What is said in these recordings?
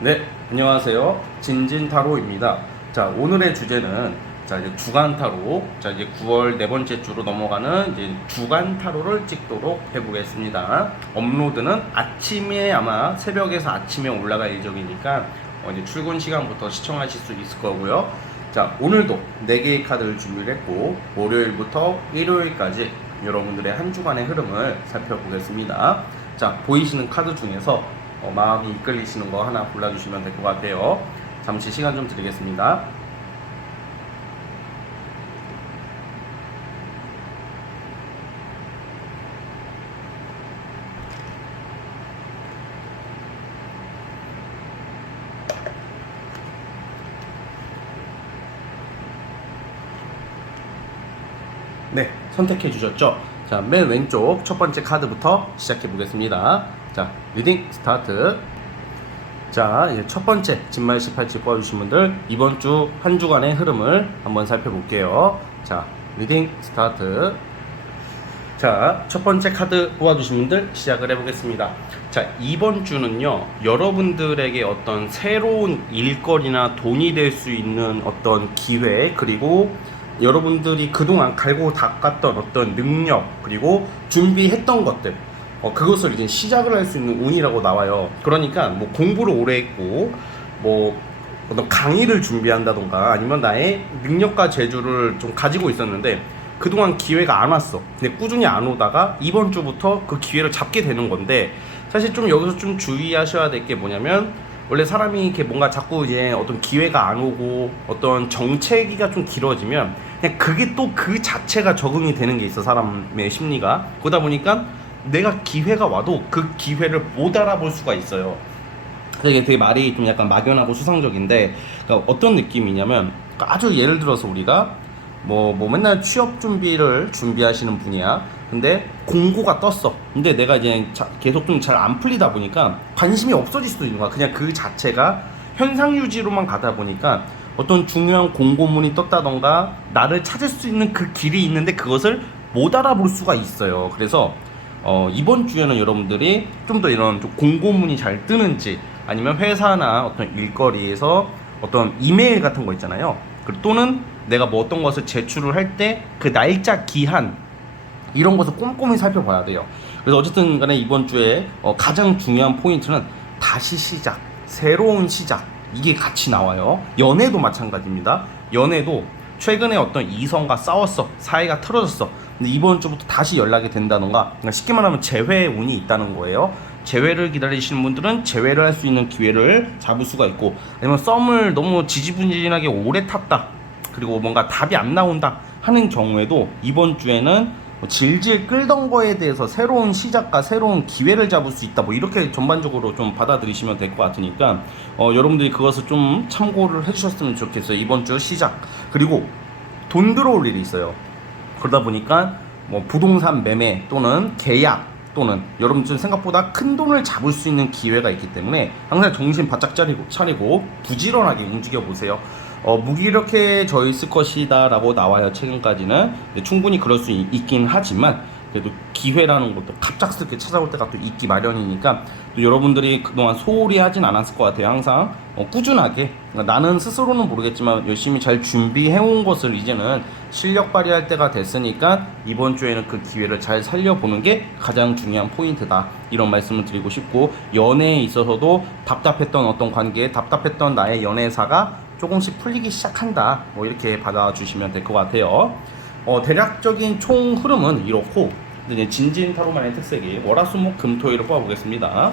네, 안녕하세요. 진진타로입니다. 자, 오늘의 주제는 이제 주간 타로. 자, 이제 9월 네 번째 주로 넘어가는 이제 주간 타로를 찍도록 해보겠습니다. 업로드는 아침에 아마 새벽에서 아침에 올라갈 예정이니까 이제 출근 시간부터 시청하실 수 있을 거고요. 자, 오늘도 4개의 카드를 준비를 했고 월요일부터 일요일까지 여러분들의 한 주간의 흐름을 살펴보겠습니다. 자, 보이시는 카드 중에서 마음이 이끌리시는 거 하나 골라주시면 될 것 같아요. 잠시 시간 좀 드리겠습니다. 네, 선택해 주셨죠? 자, 맨 왼쪽 첫 번째 카드부터 시작해 보겠습니다. 자, 리딩 스타트. 자, 이제 첫 번째 진말 18지 뽑아주신 분들 이번 주 한 주간의 흐름을 한번 살펴볼게요. 자, 리딩 스타트. 자, 첫 번째 카드 뽑아주신 분들 시작을 해보겠습니다. 자, 이번 주는요, 여러분들에게 어떤 새로운 일거리나 돈이 될 수 있는 어떤 기회, 그리고 여러분들이 그동안 갈고 닦았던 어떤 능력, 그리고 준비했던 것들, 그것을 이제 시작을 할 수 있는 운이라고 나와요. 그러니까 뭐 공부를 오래 했고, 뭐 어떤 강의를 준비한다던가, 아니면 나의 능력과 재주를 좀 가지고 있었는데 그동안 기회가 안 왔어. 근데 꾸준히 안 오다가 이번 주부터 그 기회를 잡게 되는 건데, 사실 좀 여기서 좀 주의하셔야 될 게 뭐냐면, 원래 사람이 이렇게 뭔가 자꾸 이제 어떤 기회가 안 오고 어떤 정체기가 좀 길어지면 그냥 그게 또 그 자체가 적응이 되는 게 있어, 사람의 심리가. 그러다 보니까 내가 기회가 와도 그 기회를 못 알아볼 수가 있어요. 그래서 이게 되게 말이 좀 약간 막연하고 수상적인데, 그러니까 어떤 느낌이냐면, 아주 예를 들어서 우리가 뭐 맨날 취업 준비를 준비하시는 분이야. 근데 공고가 떴어. 근데 내가 이제 계속 좀 잘 안 풀리다 보니까 관심이 없어질 수도 있는 거야. 그냥 그 자체가 현상 유지로만 가다 보니까 어떤 중요한 공고문이 떴다던가 나를 찾을 수 있는 그 길이 있는데 그것을 못 알아볼 수가 있어요. 그래서 이번 주에는 여러분들이 좀 더 이런 좀 공고문이 잘 뜨는지, 아니면 회사나 어떤 일거리에서 어떤 이메일 같은 거 있잖아요. 또는 내가 뭐 어떤 것을 제출을 할 때 그 날짜 기한, 이런 것을 꼼꼼히 살펴봐야 돼요. 그래서 어쨌든 간에 이번 주에 가장 중요한 포인트는 다시 시작, 새로운 시작, 이게 같이 나와요. 연애도 마찬가지입니다. 연애도 최근에 어떤 이성과 싸웠어, 사이가 틀어졌어. 근데 이번 주부터 다시 연락이 된다던가, 그러니까 쉽게 말하면 재회의 운이 있다는 거예요. 재회를 기다리시는 분들은 재회를 할 수 있는 기회를 잡을 수가 있고, 아니면 썸을 너무 지지분진하게 오래 탔다, 그리고 뭔가 답이 안 나온다 하는 경우에도 이번 주에는 질질 끌던 거에 대해서 새로운 시작과 새로운 기회를 잡을 수 있다, 뭐 이렇게 전반적으로 좀 받아들이시면 될 것 같으니까 여러분들이 그것을 좀 참고를 해주셨으면 좋겠어요. 이번 주 시작, 그리고 돈 들어올 일이 있어요. 그러다 보니까 뭐 부동산 매매 또는 계약, 또는 여러분들 생각보다 큰 돈을 잡을 수 있는 기회가 있기 때문에 항상 정신 바짝 차리고 부지런하게 움직여 보세요. 무기력해져 있을 것이다 라고 나와요, 최근까지는. 충분히 그럴 수 있긴 하지만 그래도 기회라는 것도 갑작스럽게 찾아올 때가 또 있기 마련이니까, 또 여러분들이 그동안 소홀히 하진 않았을 것 같아요. 항상 꾸준하게, 그러니까 나는 스스로는 모르겠지만 열심히 잘 준비해온 것을 이제는 실력 발휘할 때가 됐으니까 이번 주에는 그 기회를 잘 살려보는 게 가장 중요한 포인트다, 이런 말씀을 드리고 싶고, 연애에 있어서도 답답했던 어떤 관계, 답답했던 나의 연애사가 조금씩 풀리기 시작한다, 뭐 이렇게 받아주시면 될 것 같아요. 대략적인 총 흐름은 이렇고, 이제 진진 타로만의 특색이 월화수목 금토일을 뽑아보겠습니다.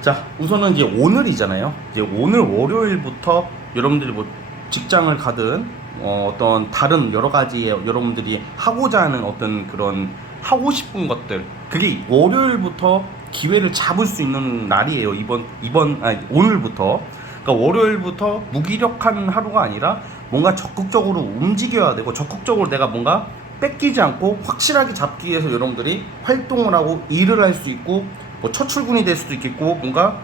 자, 우선은 이제 오늘이잖아요. 이제 오늘 월요일부터 여러분들이 뭐 직장을 가든 어떤 다른 여러 가지 여러분들이 하고자 하는 어떤 그런 하고 싶은 것들, 그게 월요일부터 기회를 잡을 수 있는 날이에요. 오늘부터. 그러니까 월요일부터 무기력한 하루가 아니라 뭔가 적극적으로 움직여야 되고, 적극적으로 내가 뭔가 뺏기지 않고 확실하게 잡기 위해서 여러분들이 활동을 하고 일을 할 수 있고, 뭐 첫 출근이 될 수도 있겠고, 뭔가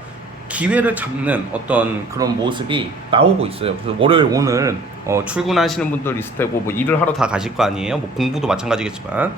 기회를 잡는 어떤 그런 모습이 나오고 있어요. 그래서 월요일 오늘 출근하시는 분들 있을 테고, 뭐 일을 하러 다 가실 거 아니에요. 뭐 공부도 마찬가지겠지만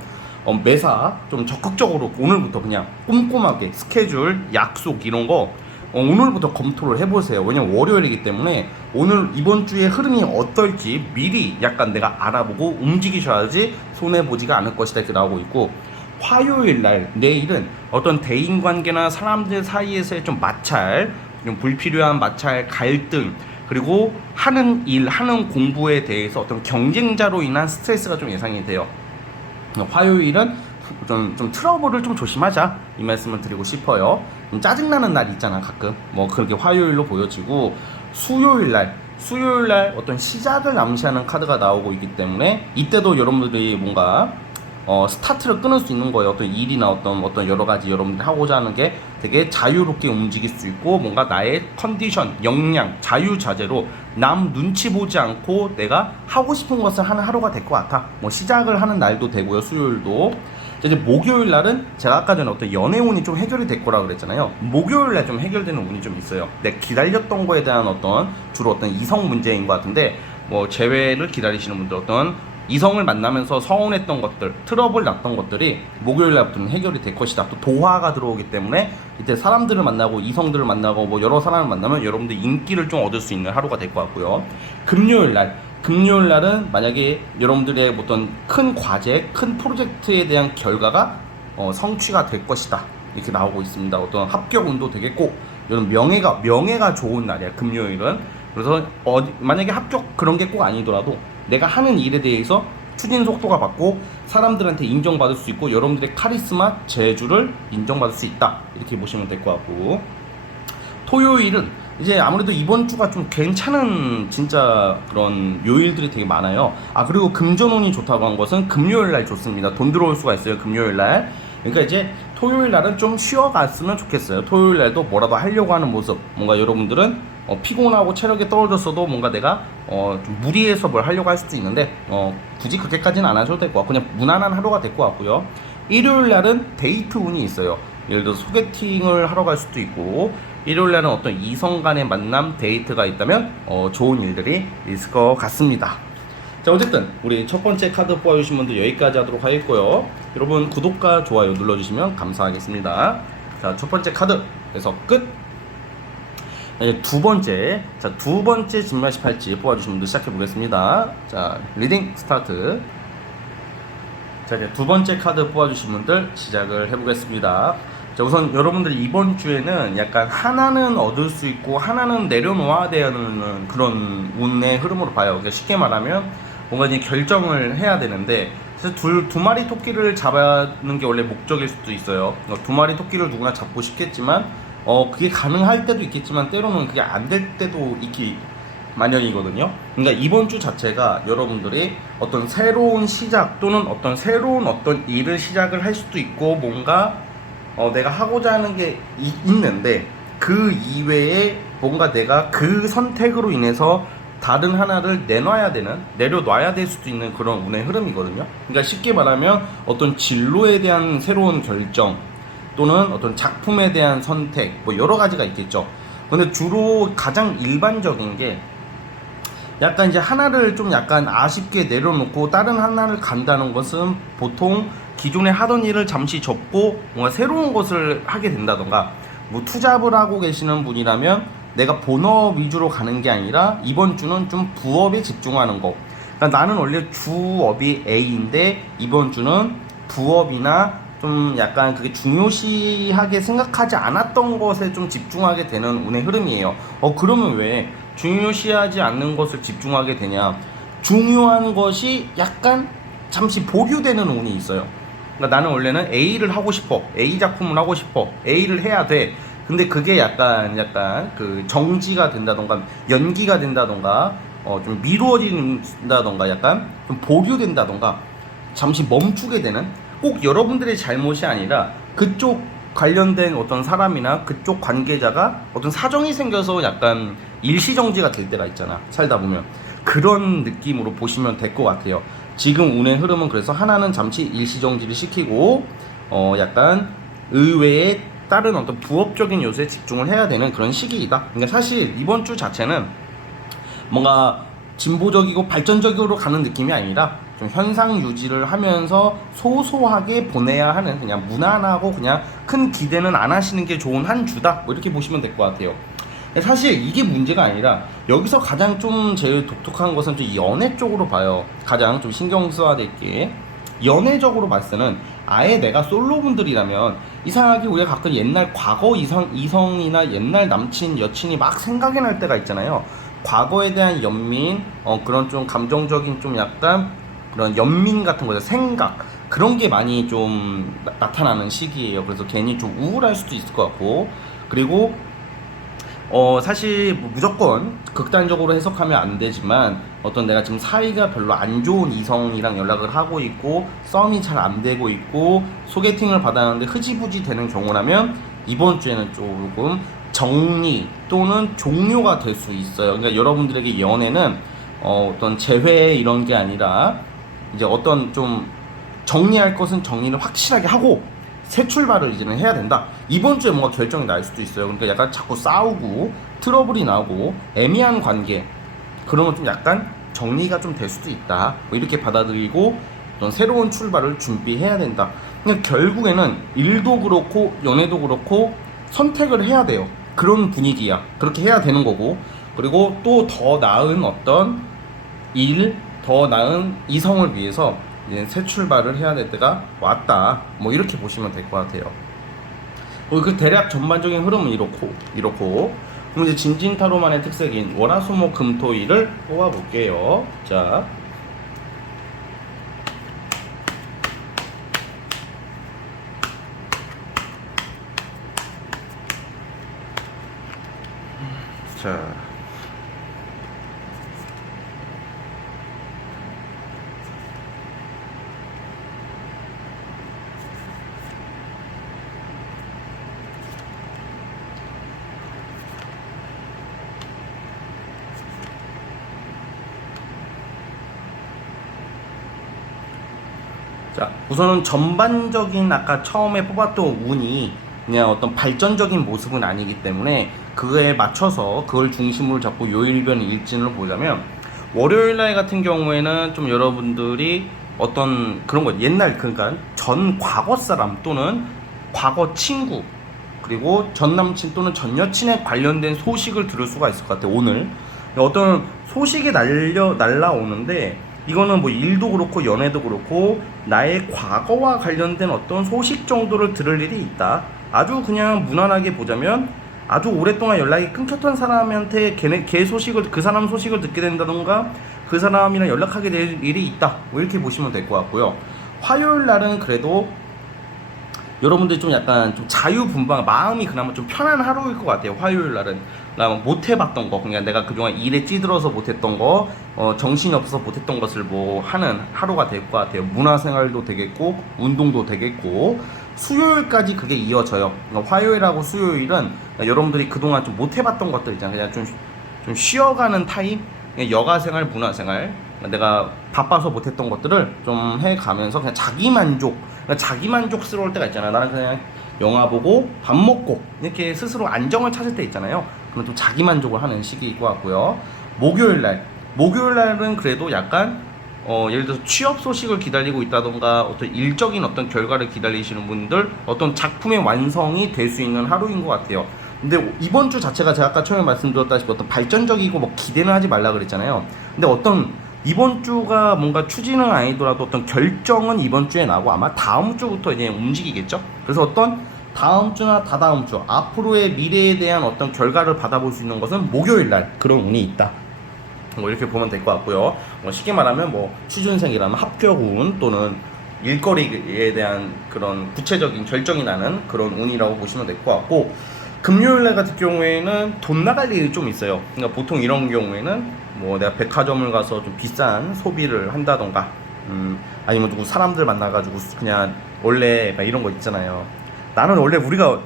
매사 좀 적극적으로 오늘부터 그냥 꼼꼼하게 스케줄, 약속 이런 거 오늘부터 검토를 해보세요. 왜냐면 월요일이기 때문에 오늘 이번 주의 흐름이 어떨지 미리 약간 내가 알아보고 움직이셔야지 손해보지가 않을 것이다 이렇게 나오고 있고, 화요일 날, 내일은 어떤 대인관계나 사람들 사이에서의 좀 마찰, 좀 불필요한 마찰, 갈등, 그리고 하는 일, 하는 공부에 대해서 어떤 경쟁자로 인한 스트레스가 좀 예상이 돼요. 화요일은 좀 트러블을 좀 조심하자 이 말씀을 드리고 싶어요. 짜증나는 날 있잖아 가끔, 뭐 그렇게 화요일로 보여지고, 수요일날 어떤 시작을 암시하는 카드가 나오고 있기 때문에 이때도 여러분들이 뭔가 스타트를 끊을 수 있는 거예요. 어떤 일이나 어떤 여러 가지 여러분들이 하고자 하는 게 되게 자유롭게 움직일 수 있고, 뭔가 나의 컨디션, 역량, 자유자재로 남 눈치 보지 않고 내가 하고 싶은 것을 하는 하루가 될 것 같아. 뭐 시작을 하는 날도 되고요, 수요일도. 이제 목요일 날은 제가 아까 전에 어떤 연애운이 좀 해결이 될 거라 그랬잖아요. 목요일 날 좀 해결되는 운이 좀 있어요. 내가 기다렸던 거에 대한 주로 어떤 이성 문제인 것 같은데, 뭐 재회를 기다리시는 분들, 어떤 이성을 만나면서 서운했던 것들, 트러블 났던 것들이 목요일 날부터는 해결이 될 것이다. 또 도화가 들어오기 때문에 이때 사람들을 만나고, 이성들을 만나고, 뭐 여러 사람을 만나면 여러분들 인기를 좀 얻을 수 있는 하루가 될 것 같고요. 금요일 날은 만약에 여러분들의 어떤 큰 과제, 큰 프로젝트에 대한 결과가 성취가 될 것이다 이렇게 나오고 있습니다. 어떤 합격 운도 되겠고, 이런 명예가 좋은 날이야 금요일은. 그래서 만약에 합격 그런 게 꼭 아니더라도 내가 하는 일에 대해서 추진 속도가 받고 사람들한테 인정받을 수 있고, 여러분들의 카리스마, 재주를 인정받을 수 있다 이렇게 보시면 될 것 같고, 토요일은 이제 아무래도 이번 주가 좀 괜찮은 진짜 그런 요일들이 되게 많아요. 그리고 금전운이 좋다고 한 것은 금요일 날 좋습니다. 돈 들어올 수가 있어요 금요일 날. 그러니까 이제 토요일 날은 좀 쉬어갔으면 좋겠어요. 토요일 날도 뭐라도 하려고 하는 모습, 뭔가 여러분들은 피곤하고 체력이 떨어졌어도 뭔가 내가 좀 무리해서 뭘 하려고 할 수도 있는데, 굳이 그렇게까지는 안 하셔도 될 것 같고 그냥 무난한 하루가 될 것 같고요. 일요일 날은 데이트 운이 있어요. 예를 들어 소개팅을 하러 갈 수도 있고, 일요일 날은 어떤 이성 간의 만남, 데이트가 있다면 좋은 일들이 있을 것 같습니다. 자, 어쨌든 우리 첫 번째 카드 뽑아주신 분들 여기까지 하도록 하겠고요. 여러분 구독과 좋아요 눌러주시면 감사하겠습니다. 자, 첫 번째 카드에서 끝. 두 번째 진말 18지 뽑아주신 분들 시작해 보겠습니다. 자, 리딩 스타트. 자, 이제 두 번째 카드 뽑아주신 분들 시작을 해보겠습니다. 자, 우선 여러분들 이번 주에는 약간 하나는 얻을 수 있고 하나는 내려놓아야 되는 그런 운의 흐름으로 봐요. 그러니까 쉽게 말하면 뭔가 이제 결정을 해야 되는데, 그래서 두 마리 토끼를 잡는 게 원래 목적일 수도 있어요. 두 마리 토끼를 누구나 잡고 싶겠지만 그게 가능할 때도 있겠지만 때로는 그게 안 될 때도 있기 마련이거든요. 그러니까 이번 주 자체가 여러분들이 어떤 새로운 시작 또는 새로운 일을 시작을 할 수도 있고, 뭔가 내가 하고자 하는 게 있는데 그 이외에 뭔가 내가 그 선택으로 인해서 다른 하나를 내려놔야 될 수도 있는 그런 운의 흐름이거든요. 그러니까 쉽게 말하면 어떤 진로에 대한 새로운 결정 또는 어떤 작품에 대한 선택, 뭐 여러 가지가 있겠죠. 근데 주로 가장 일반적인 게 약간 이제 하나를 좀 약간 아쉽게 내려놓고 다른 하나를 간다는 것은 보통 기존에 하던 일을 잠시 접고 뭔가 새로운 것을 하게 된다던가, 뭐 투잡을 하고 계시는 분이라면 내가 본업 위주로 가는 게 아니라 이번 주는 좀 부업에 집중하는 거. 그러니까 나는 원래 주업이 A인데 이번 주는 부업이나 좀 약간 그게 중요시하게 생각하지 않았던 것에 좀 집중하게 되는 운의 흐름이에요. 그러면 왜 중요시하지 않는 것을 집중하게 되냐? 중요한 것이 약간 잠시 보류되는 운이 있어요. 그러니까 나는 원래는 A를 하고 싶어, A 작품을 하고 싶어, A를 해야 돼. 근데 그게 약간 그 정지가 된다던가 연기가 된다던가 좀 미루어진다던가 약간 좀 보류된다던가 잠시 멈추게 되는, 꼭 여러분들의 잘못이 아니라 그쪽 관련된 어떤 사람이나 그쪽 관계자가 어떤 사정이 생겨서 약간 일시정지가 될 때가 있잖아, 살다 보면. 그런 느낌으로 보시면 될 것 같아요. 지금 운의 흐름은 그래서 하나는 잠시 일시정지를 시키고 약간 의외의 다른 어떤 부업적인 요소에 집중을 해야 되는 그런 시기이다. 그러니까 사실 이번 주 자체는 뭔가 진보적이고 발전적으로 가는 느낌이 아니라 좀 현상 유지를 하면서 소소하게 보내야 하는, 그냥 무난하고 그냥 큰 기대는 안 하시는 게 좋은 한 주다, 뭐 이렇게 보시면 될 것 같아요. 사실 이게 문제가 아니라 여기서 가장 좀 제일 독특한 것은 좀 연애 쪽으로 봐요. 가장 좀 신경 써야 될 게, 연애적으로 봤을 때는 아예 내가 솔로분들이라면 이상하게 우리가 가끔 옛날 과거 이성이나 옛날 남친 여친이 막 생각이 날 때가 있잖아요. 과거에 대한 연민, 그런 좀 감정적인 좀 약간 그런 연민 같은 거죠. 생각, 그런 게 많이 좀 나타나는 시기예요. 그래서 괜히 좀 우울할 수도 있을 것 같고, 그리고 사실 뭐 무조건 극단적으로 해석하면 안 되지만, 어떤 내가 지금 사이가 별로 안 좋은 이성이랑 연락을 하고 있고 썸이 잘 안 되고 있고 소개팅을 받았는데 흐지부지 되는 경우라면 이번 주에는 조금 정리 또는 종료가 될 수 있어요. 그러니까 여러분들에게 연애는 어떤 재회 이런 게 아니라 이제 어떤 좀 정리할 것은 정리를 확실하게 하고 새 출발을 이제는 해야 된다. 이번 주에 뭔가 결정이 날 수도 있어요. 그러니까 약간 자꾸 싸우고 트러블이 나고 애매한 관계, 그러면 좀 약간 정리가 좀 될 수도 있다, 뭐 이렇게 받아들이고 어떤 새로운 출발을 준비해야 된다. 그러니까 결국에는 일도 그렇고 연애도 그렇고 선택을 해야 돼요. 그런 분위기야. 그렇게 해야 되는 거고, 그리고 또 더 나은 어떤 일, 더 나은 이성을 위해서 이제 새 출발을 해야 될 때가 왔다, 뭐 이렇게 보시면 될 것 같아요. 그 대략 전반적인 흐름은 이렇고 그럼 이제 진진타로만의 특색인 월화수목금토일을 뽑아볼게요. 자, 자, 우선은 전반적인 아까 처음에 뽑았던 운이 그냥 어떤 발전적인 모습은 아니기 때문에 그거에 맞춰서 그걸 중심으로 잡고 요일변 일진을 보자면, 월요일날 같은 경우에는 좀 여러분들이 어떤 그런 거, 옛날, 그러니까 전 과거 사람 또는 과거 친구, 그리고 전 남친 또는 전 여친에 관련된 소식을 들을 수가 있을 것 같아요. 오늘 어떤 소식이 날라오는데, 이거는 뭐 일도 그렇고 연애도 그렇고 나의 과거와 관련된 어떤 소식 정도를 들을 일이 있다. 아주 그냥 무난하게 보자면 아주 오랫동안 연락이 끊겼던 사람한테 걔 소식을, 그 사람 소식을 듣게 된다던가 그 사람이랑 연락하게 될 일이 있다, 뭐 이렇게 보시면 될 것 같고요. 화요일 날은 그래도 여러분들이 좀 약간 좀 자유분방, 마음이 그나마 좀 편한 하루일 것 같아요. 화요일 날은 나 못 해봤던 거, 그러니까 내가 그동안 일에 찌들어서 못했던 거, 정신이 없어서 못했던 것을 뭐 하는 하루가 될 것 같아요. 문화생활도 되겠고 운동도 되겠고, 수요일까지 그게 이어져요. 그러니까 화요일하고 수요일은 여러분들이 그동안 좀 못해봤던 것들 있잖아요. 그냥 좀 쉬어가는 타임, 여가생활, 문화생활, 내가 바빠서 못했던 것들을 좀 해가면서 그냥 자기만족스러울 때가 있잖아요. 나는 그냥 영화 보고 밥 먹고 이렇게 스스로 안정을 찾을 때 있잖아요. 그러면 좀 자기만족을 하는 시기일 것 같고요. 목요일날은 그래도 약간 예를 들어서 취업 소식을 기다리고 있다던가 어떤 일적인 어떤 결과를 기다리시는 분들, 어떤 작품의 완성이 될 수 있는 하루인 것 같아요. 근데 이번 주 자체가 제가 아까 처음에 말씀드렸다시피 어떤 발전적이고 뭐 기대는 하지 말라 그랬잖아요. 근데 어떤 이번 주가 뭔가 추진은 아니더라도 어떤 결정은 이번 주에 나고 아마 다음 주부터 이제 움직이겠죠. 그래서 어떤 다음 주나 다다음 주 앞으로의 미래에 대한 어떤 결과를 받아볼 수 있는 것은 목요일 날 그런 운이 있다, 뭐 이렇게 보면 될 것 같고요. 쉽게 말하면 뭐 취준생이라면 합격운 또는 일거리에 대한 그런 구체적인 결정이 나는 그런 운이라고 보시면 될 것 같고, 금요일날 같은 경우에는 돈 나갈 일이 좀 있어요. 그러니까 보통 이런 경우에는 뭐 내가 백화점을 가서 좀 비싼 소비를 한다던가, 아니면 누구 사람들 만나가지고 그냥 원래 막 이런 거 있잖아요. 나는 원래 우리가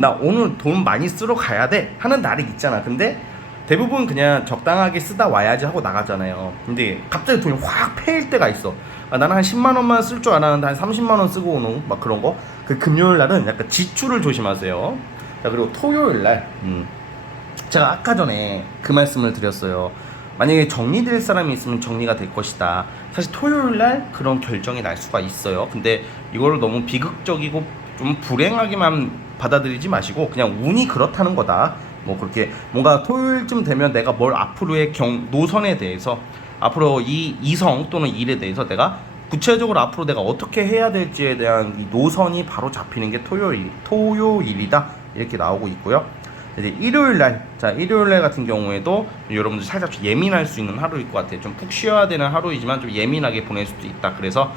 나 오늘 돈 많이 쓰러 가야 돼 하는 날이 있잖아. 근데 대부분 그냥 적당하게 쓰다 와야지 하고 나가잖아요. 근데 갑자기 돈이 확 패일 때가 있어. 나는 한 10만 원만 쓸 줄 알았는데 한 30만 원 쓰고 오는 막 그런 거. 그 금요일 날은 약간 지출을 조심하세요. 자, 그리고 토요일 날 제가 아까 전에 그 말씀을 드렸어요. 만약에 정리될 사람이 있으면 정리가 될 것이다. 사실 토요일 날 그런 결정이 날 수가 있어요. 근데 이거를 너무 비극적이고 좀 불행하게만 받아들이지 마시고 그냥 운이 그렇다는 거다. 뭐 그렇게 뭔가 토요일쯤 되면 내가 뭘 앞으로의 노선에 대해서 앞으로 이 이성 또는 일에 대해서 내가 구체적으로 앞으로 내가 어떻게 해야 될지에 대한 이 노선이 바로 잡히는 게 토요일이다 이렇게 나오고 있고요. 이제 일요일 날, 자 일요일 날 같은 경우에도 여러분들 살짝 예민할 수 있는 하루일 것 같아요. 좀 푹 쉬어야 되는 하루이지만 좀 예민하게 보낼 수도 있다. 그래서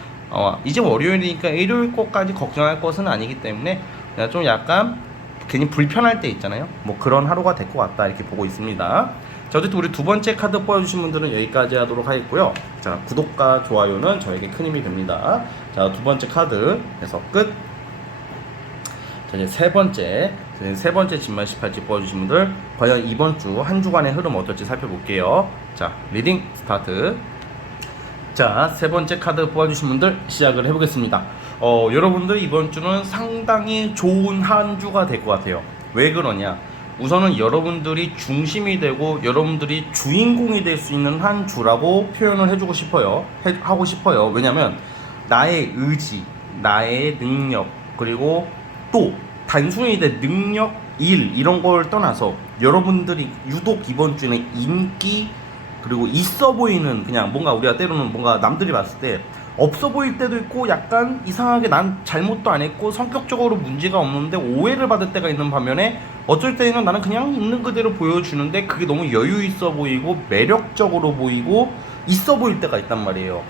이제 월요일이니까 일요일 것까지 걱정할 것은 아니기 때문에 그냥 좀 약간 괜히 불편할 때 있잖아요. 뭐 그런 하루가 될 것 같다 이렇게 보고 있습니다. 자, 어쨌든 우리 두 번째 카드 뽑아주신 분들은 여기까지 하도록 하겠고요. 자, 구독과 좋아요는 저에게 큰 힘이 됩니다. 자, 두 번째 카드에서 끝. 자, 이제 세 번째 진말 18지 뽑아주신 분들 과연 이번 주 한 주간의 흐름 어떨지 살펴볼게요. 자, 리딩 스타트. 자, 세 번째 카드 뽑아주신 분들 시작을 해보겠습니다. 여러분들 이번 주는 상당히 좋은 한 주가 될 것 같아요. 왜 그러냐? 우선은 여러분들이 중심이 되고 여러분들이 주인공이 될 수 있는 한 주라고 표현을 해주고 싶어요. 하고 싶어요. 왜냐면 나의 의지, 나의 능력, 그리고 또 단순히 내 능력, 일 이런 걸 떠나서 여러분들이 유독 이번 주는 인기 그리고 있어 보이는 그냥 뭔가 우리가 때로는 뭔가 남들이 봤을 때 없어 보일 때도 있고 약간 이상하게 난 잘못도 안 했고 성격적으로 문제가 없는데 오해를 받을 때가 있는 반면에 어쩔 때는 나는 그냥 있는 그대로 보여주는데 그게 너무 여유 있어 보이고 매력적으로 보이고 있어 보일 때가 있단 말이에요.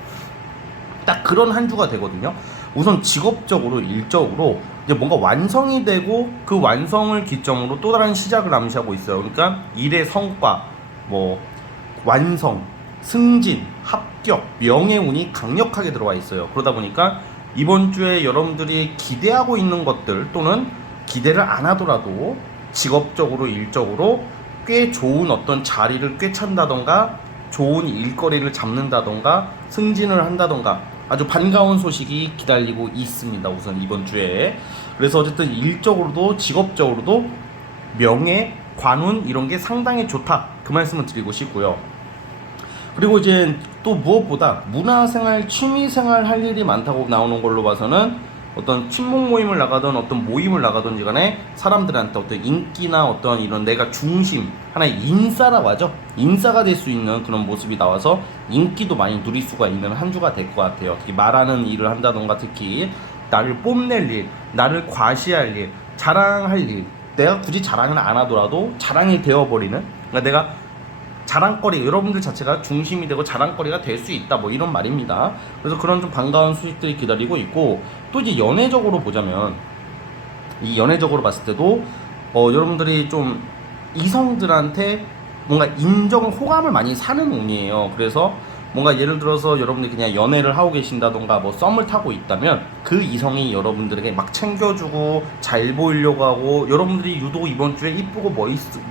딱 그런 한 주가 되거든요. 우선 직업적으로 일적으로 이제 뭔가 완성이 되고 그 완성을 기점으로 또 다른 시작을 암시하고 있어요. 그러니까 일의 성과, 뭐 완성, 승진, 합격, 명예운이 강력하게 들어와 있어요. 그러다 보니까 이번 주에 여러분들이 기대하고 있는 것들 또는 기대를 안 하더라도 직업적으로 일적으로 꽤 좋은 어떤 자리를 꿰찬다던가 좋은 일거리를 잡는다던가 승진을 한다던가 아주 반가운 소식이 기다리고 있습니다. 우선 이번 주에. 그래서 어쨌든 일적으로도 직업적으로도 명예, 관운 이런 게 상당히 좋다. 그 말씀을 드리고 싶고요. 그리고 이제 또 무엇보다 문화생활, 취미생활 할 일이 많다고 나오는 걸로 봐서는 어떤 친목 모임을 나가든 어떤 모임을 나가든지 간에 사람들한테 어떤 인기나 어떤 이런 내가 중심, 하나의 인싸라고 하죠. 인싸가 될 수 있는 그런 모습이 나와서 인기도 많이 누릴 수가 있는 한 주가 될 것 같아요. 특히 말하는 일을 한다던가 특히 나를 뽐낼 일, 나를 과시할 일, 자랑할 일, 내가 굳이 자랑을 안 하더라도 자랑이 되어버리는, 그러니까 내가 자랑거리, 여러분들 자체가 중심이 되고 자랑거리가 될 수 있다, 뭐 이런 말입니다. 그래서 그런 좀 반가운 소식들이 기다리고 있고, 또 이제 연애적으로 보자면 이 연애적으로 봤을 때도 여러분들이 좀 이성들한테 뭔가 인정을, 호감을 많이 사는 운이에요. 그래서 뭔가 예를 들어서 여러분들이 그냥 연애를 하고 계신다던가 뭐 썸을 타고 있다면 그 이성이 여러분들에게 막 챙겨주고 잘 보이려고 하고, 여러분들이 유독 이번 주에 이쁘고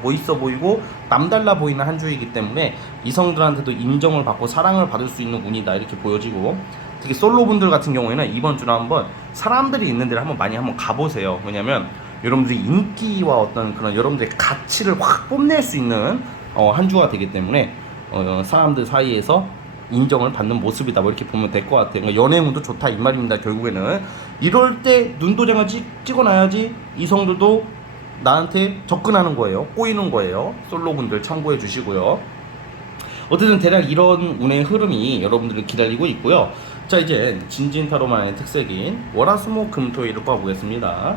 멋있어 보이고 남달라 보이는 한 주이기 때문에 이성들한테도 인정을 받고 사랑을 받을 수 있는 운이다 이렇게 보여지고, 특히 솔로분들 같은 경우에는 이번 주는 한번 사람들이 있는 데를 한번 가보세요. 왜냐면 여러분들이 인기와 어떤 그런 여러분들의 가치를 확 뽐낼 수 있는 한 주가 되기 때문에 사람들 사이에서 인정을 받는 모습이다, 뭐 이렇게 보면 될 것 같아요. 그러니까 연애운도 좋다 이 말입니다. 결국에는 이럴 때 눈도장을 찍어놔야지 이성들도 나한테 접근하는 거예요. 꼬이는 거예요. 솔로분들 참고해 주시고요. 어쨌든 대략 이런 운의 흐름이 여러분들을 기다리고 있고요. 자, 이제 진진타로만의 특색인 월화수목금토일을 뽑아보겠습니다.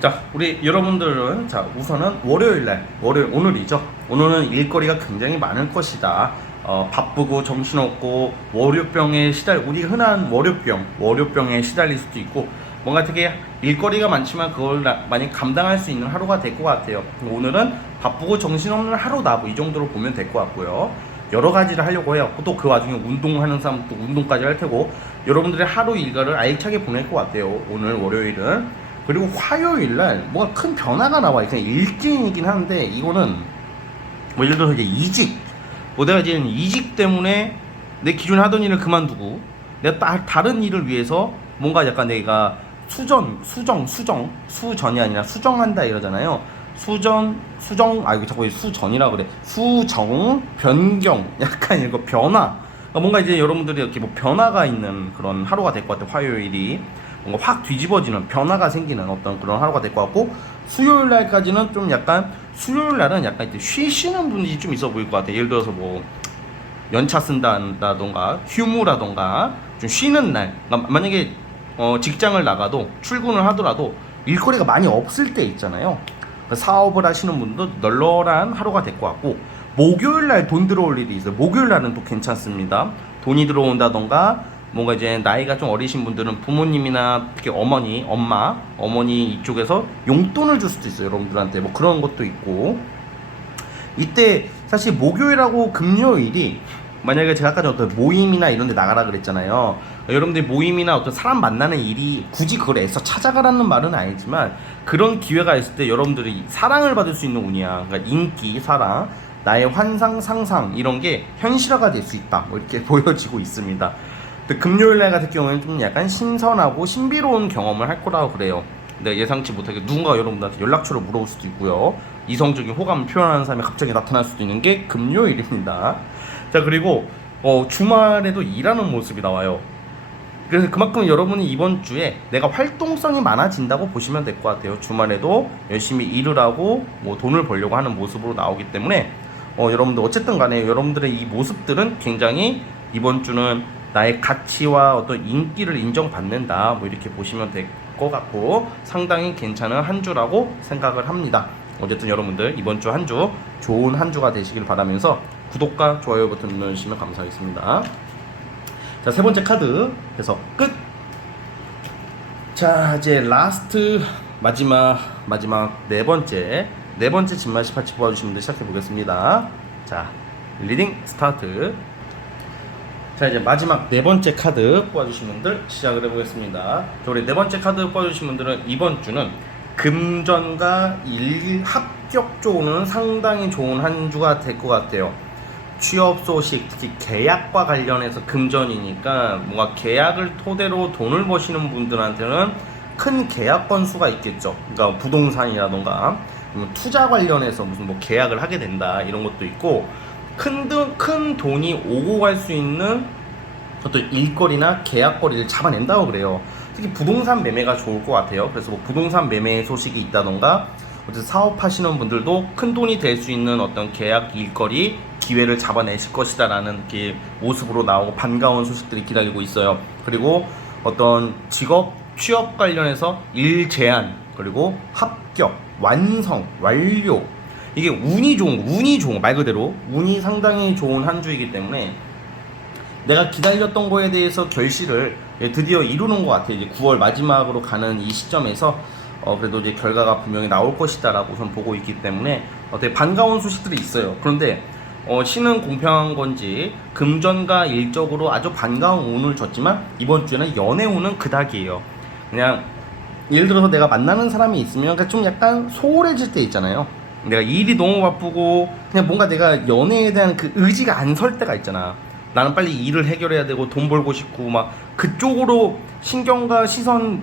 자, 우리 여러분들은 자 우선은 월요일날 오늘이죠. 오늘은 일거리가 굉장히 많을 것이다. 바쁘고 정신없고 월요병에 우리 흔한 월요병에 시달릴 수도 있고 뭔가 되게 일거리가 많지만 그걸 많이 감당할 수 있는 하루가 될 것 같아요. 오늘은 바쁘고 정신없는 하루다, 뭐 이 정도로 보면 될 것 같고요. 여러 가지를 하려고 해요. 또 그 와중에 운동하는 사람도 운동까지 할 테고 여러분들의 하루 일과를 알차게 보낼 것 같아요. 오늘 월요일은. 그리고 화요일날 뭐가 큰 변화가 나와요. 그냥 일진이긴 한데 이거는 뭐 예를 들어서 이제 이직, 뭐 내가 이제 이직 때문에 내 기존에 하던 일을 그만두고 내가 다른 일을 위해서 뭔가 약간 내가 수전이 아니라 수정한다 이러잖아요. 이거 자꾸 수전이라 그래. 변경, 약간 이거 변화. 뭔가 이제 여러분들이 이렇게 뭐 변화가 있는 그런 하루가 될 것 같아요. 화요일이 뭔가 확 뒤집어지는 변화가 생기는 어떤 그런 하루가 될 것 같고, 수요일 날까지는 좀 약간 수요일 날은 약간 이제 쉬시는 분이 좀 있어 보일 것 같아요. 예를 들어서 뭐 연차 쓴다던가 휴무라던가 좀 쉬는 날. 만약에 직장을 나가도 출근을 하더라도 일거리가 많이 없을 때 있잖아요. 사업을 하시는 분도 널널한 하루가 될 것 같고, 목요일 날 돈 들어올 일이 있어요. 목요일 날은 또 괜찮습니다. 돈이 들어온다던가 뭔가 이제 나이가 좀 어리신 분들은 부모님이나 특히 어머니 이쪽에서 용돈을 줄 수도 있어요. 여러분들한테 뭐 그런 것도 있고, 이때 사실 목요일하고 금요일이 만약에 제가 아까 어떤 모임이나 이런 데 나가라 그랬잖아요. 여러분들 모임이나 어떤 사람 만나는 일이 굳이 그걸 애써 찾아가라는 말은 아니지만 그런 기회가 있을 때 여러분들이 사랑을 받을 수 있는 운이야. 그러니까 인기, 사랑, 나의 환상, 상상 이런 게 현실화가 될 수 있다, 뭐 이렇게 보여지고 있습니다. 금요일날 같은 경우에는 좀 약간 신선하고 신비로운 경험을 할 거라고 그래요. 근데 예상치 못하게 누군가 여러분들한테 연락처를 물어볼 수도 있고요. 이성적인 호감을 표현하는 사람이 갑자기 나타날 수도 있는 게 금요일입니다. 자, 그리고 주말에도 일하는 모습이 나와요. 그래서 그만큼 여러분이 이번 주에 내가 활동성이 많아진다고 보시면 될 것 같아요. 주말에도 열심히 일을 하고 뭐 돈을 벌려고 하는 모습으로 나오기 때문에 여러분들 어쨌든 간에 여러분들의 이 모습들은 굉장히 이번 주는 나의 가치와 어떤 인기를 인정받는다, 뭐 이렇게 보시면 될 것 같고 상당히 괜찮은 한 주라고 생각을 합니다. 어쨌든 여러분들 이번 주 한 주 좋은 한 주가 되시길 바라면서 구독과 좋아요 버튼 눌러주시면 감사하겠습니다. 자, 세 번째 카드 해서 끝. 자, 이제 라스트 마지막 네 번째 진말 18치 뽑아주신 분들 시작해 보겠습니다. 자, 리딩 스타트. 자, 이제 마지막 네 번째 카드 뽑아주신 분들 시작을 해보겠습니다. 우리 네 번째 카드 뽑아주신 분들은 이번 주는 금전과 일 합격 쪽은 상당히 좋은 한 주가 될 것 같아요. 취업 소식, 특히 계약과 관련해서 금전이니까 뭔가 계약을 토대로 돈을 버시는 분들한테는 큰 계약 건수가 있겠죠. 그러니까 부동산이라던가 투자 관련해서 무슨 뭐 계약을 하게 된다 이런 것도 있고, 큰 돈이 오고 갈 수 있는 어떤 일거리나 계약거리를 잡아낸다고 그래요. 특히 부동산 매매가 좋을 것 같아요. 그래서 뭐 부동산 매매 소식이 있다던가 어쨌든 사업하시는 분들도 큰 돈이 될 수 있는 어떤 계약 일거리 기회를 잡아내실 것이다 라는 게 모습으로 나오고 반가운 소식들이 기다리고 있어요. 그리고 어떤 취업 관련해서 일 제안, 그리고 합격, 완성, 완료, 이게 운이 좋은 말 그대로 운이 상당히 좋은 한 주이기 때문에 내가 기다렸던 거에 대해서 결실을 드디어 이루는 것 같아요. 이제 9월 마지막으로 가는 이 시점에서 그래도 이제 결과가 분명히 나올 것이다 라고 우선 보고 있기 때문에 되게 반가운 소식들이 있어요. 그런데 신은 공평한 건지 금전과 일적으로 아주 반가운 운을 줬지만 이번 주에는 연애 운은 그닥이에요. 그냥 예를 들어서 내가 만나는 사람이 있으면 좀 약간 소홀해질 때 있잖아요. 내가 일이 너무 바쁘고 그냥 뭔가 내가 연애에 대한 그 의지가 안 설 때가 있잖아. 나는 빨리 일을 해결해야 되고 돈 벌고 싶고 막 그쪽으로 신경과 시선,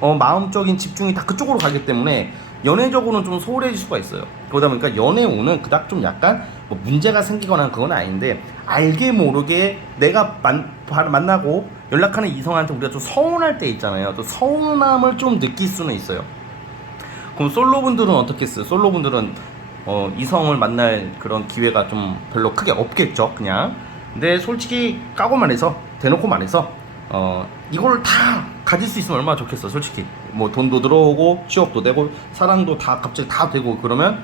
마음적인 집중이 다 그쪽으로 가기 때문에 연애적으로는 좀 소홀해질 수가 있어요. 그러다 보니까 연애 운은 그닥 좀 약간 뭐 문제가 생기거나 그건 아닌데, 알게 모르게 내가 만나고 연락하는 이성한테 우리가 좀 서운할 때 있잖아요. 또 서운함을 좀 느낄 수는 있어요. 그럼 솔로분들은 어떻겠어요? 솔로분들은 이성을 만날 그런 기회가 좀 별로 크게 없겠죠, 그냥. 근데 솔직히 까고 말해서, 대놓고 말해서 이걸 다 가질 수 있으면 얼마나 좋겠어, 솔직히. 뭐 돈도 들어오고 취업도 되고 사랑도 다 갑자기 다 되고 그러면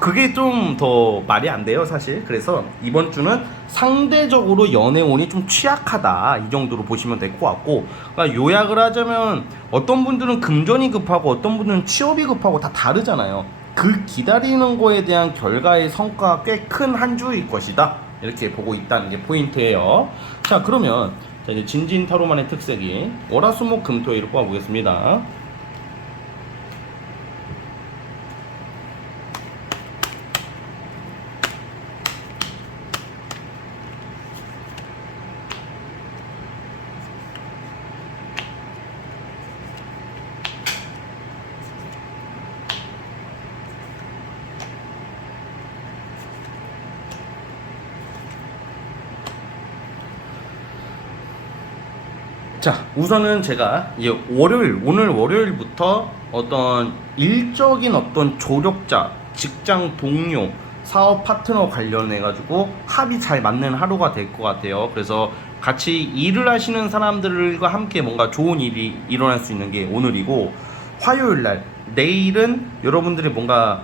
그게 좀 더 말이 안 돼요 사실. 그래서 이번 주는 상대적으로 연애운이 좀 취약하다 이 정도로 보시면 될 것 같고, 그러니까 요약을 하자면 어떤 분들은 금전이 급하고 어떤 분들은 취업이 급하고 다 다르잖아요. 그 기다리는 거에 대한 결과의 성과가 꽤 큰 한 주일 것이다 이렇게 보고 있다는 게 포인트예요. 자 그러면 자, 이제 진진타로만의 특색인 월화수목금토일을 뽑아보겠습니다. 자 우선은 제가 이제 오늘 월요일부터 어떤 일적인 어떤 조력자, 직장 동료, 사업 파트너 관련해 가지고 합이 잘 맞는 하루가 될 것 같아요. 그래서 같이 일을 하시는 사람들과 함께 뭔가 좋은 일이 일어날 수 있는 게 오늘이고, 화요일날 내일은 여러분들이 뭔가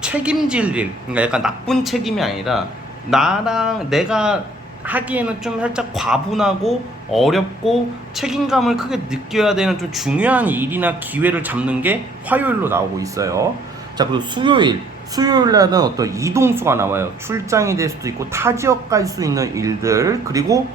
책임질 일, 그러니까 약간 나쁜 책임이 아니라 나랑 내가 하기에는 좀 살짝 과분하고 어렵고 책임감을 크게 느껴야 되는 좀 중요한 일이나 기회를 잡는 게 화요일로 나오고 있어요. 자 그리고 수요일 날은 어떤 이동수가 나와요. 출장이 될 수도 있고 타 지역 갈 수 있는 일들, 그리고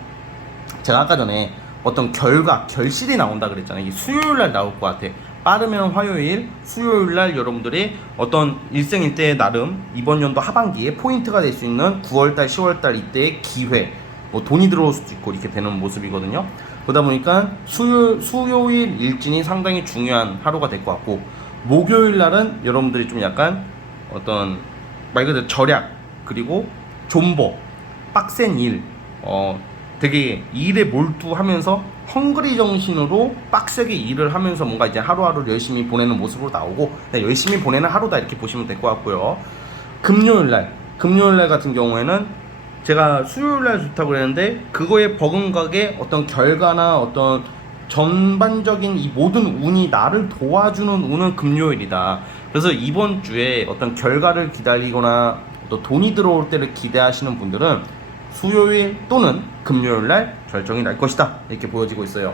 제가 아까 전에 어떤 결실이 나온다 그랬잖아요. 이게 수요일 날 나올 것 같아. 빠르면 화요일, 수요일 날 여러분들이 어떤 일생일대의 나름 이번 연도 하반기에 포인트가 될 수 있는 9월달, 10월달 이때의 기회, 뭐 돈이 들어올 수도 있고 이렇게 되는 모습이거든요. 그러다 보니까 수요일 일진이 상당히 중요한 하루가 될 것 같고, 목요일 날은 여러분들이 좀 약간 어떤 말 그대로 절약, 그리고 존버, 빡센 일, 되게 일에 몰두하면서 헝그리 정신으로 빡세게 일을 하면서 뭔가 이제 하루하루 열심히 보내는 모습으로 나오고, 열심히 보내는 하루다 이렇게 보시면 될 것 같고요. 금요일날 같은 경우에는 제가 수요일날 좋다고 그랬는데 그거에 버금가게 어떤 결과나 어떤 전반적인 이 모든 운이 나를 도와주는 운은 금요일이다. 그래서 이번 주에 어떤 결과를 기다리거나 또 돈이 들어올 때를 기대하시는 분들은 수요일 또는 금요일날 결정이 날 것이다 이렇게 보여지고 있어요.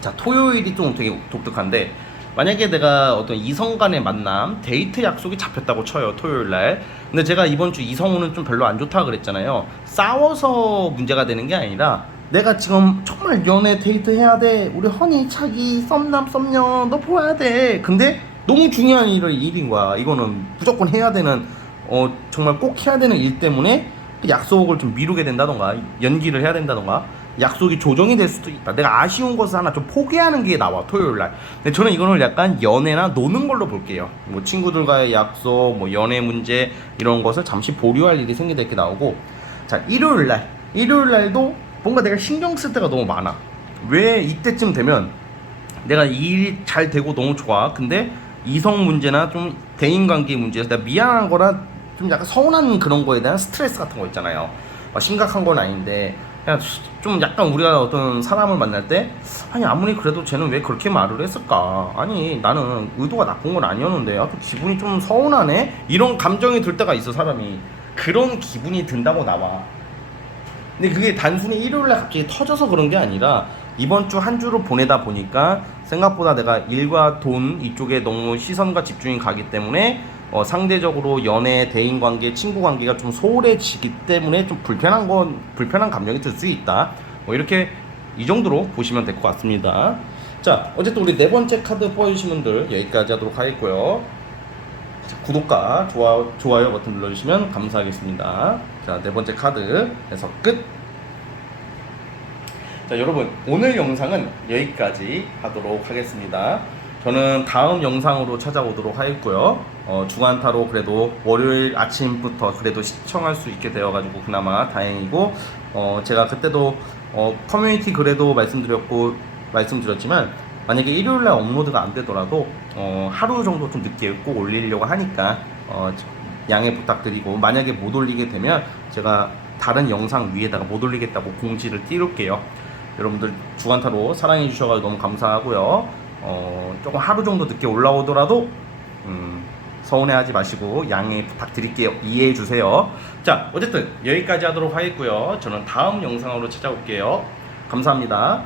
자 토요일이 좀 되게 독특한데, 만약에 내가 어떤 이성 간의 만남, 데이트 약속이 잡혔다고 쳐요 토요일날. 근데 제가 이번 주 이성운은 좀 별로 안 좋다 그랬잖아요. 싸워서 문제가 되는 게 아니라 내가 지금 정말 연애 데이트 해야 돼, 우리 허니 차기 썸남 썸녀 너 보아야 돼, 근데 너무 중요한 일인 거야. 이거는 무조건 해야 되는 정말 꼭 해야 되는 일 때문에 약속을 좀 미루게 된다던가 연기를 해야 된다던가 약속이 조정이 될 수도 있다. 내가 아쉬운 것을 하나 좀 포기하는 게 나와 토요일날. 근데 저는 이거를 약간 연애나 노는 걸로 볼게요. 뭐 친구들과의 약속, 뭐 연애 문제 이런 것을 잠시 보류할 일이 생기다 이렇게 나오고, 자 일요일날도 뭔가 내가 신경 쓸 때가 너무 많아. 왜 이때쯤 되면 내가 일이 잘 되고 너무 좋아. 근데 이성 문제나 좀 대인관계 문제에서 내가 미안한 거라 좀 약간 서운한 그런 거에 대한 스트레스 같은 거 있잖아요. 심각한 건 아닌데 그냥 좀 약간 우리가 어떤 사람을 만날 때 아니 아무리 그래도 쟤는 왜 그렇게 말을 했을까, 아니 나는 의도가 나쁜 건 아니었는데 또 기분이 좀 서운하네, 이런 감정이 들 때가 있어 사람이. 그런 기분이 든다고 나와. 근데 그게 단순히 일요일날 갑자기 터져서 그런 게 아니라 이번 주 한 주를 보내다 보니까 생각보다 내가 일과 돈 이쪽에 너무 시선과 집중이 가기 때문에 상대적으로 연애, 대인관계, 친구관계가 좀 소홀해지기 때문에 좀 불편한 감정이 들 수 있다. 이렇게 이 정도로 보시면 될 것 같습니다. 자, 어쨌든 우리 네 번째 카드 뽑아주신 분들 여기까지 하도록 하겠고요. 자, 구독과 좋아요 버튼 눌러주시면 감사하겠습니다. 자, 네 번째 카드 해서 끝. 자, 여러분 오늘 영상은 여기까지 하도록 하겠습니다. 저는 다음 영상으로 찾아오도록 하겠고요. 주간타로 그래도 월요일 아침부터 그래도 시청할 수 있게 되어가지고 그나마 다행이고, 제가 그때도 커뮤니티 글에도 말씀드렸지만 만약에 일요일날 업로드가 안 되더라도 하루 정도 좀 늦게 꼭 올리려고 하니까 양해 부탁드리고, 만약에 못 올리게 되면 제가 다른 영상 위에다가 못 올리겠다고 공지를 띄울게요. 여러분들 주간타로 사랑해 주셔서 너무 감사하고요. 조금 하루 정도 늦게 올라오더라도 서운해하지 마시고 양해 부탁드릴게요. 이해해 주세요. 자, 어쨌든 여기까지 하도록 하겠고요. 저는 다음 영상으로 찾아올게요. 감사합니다.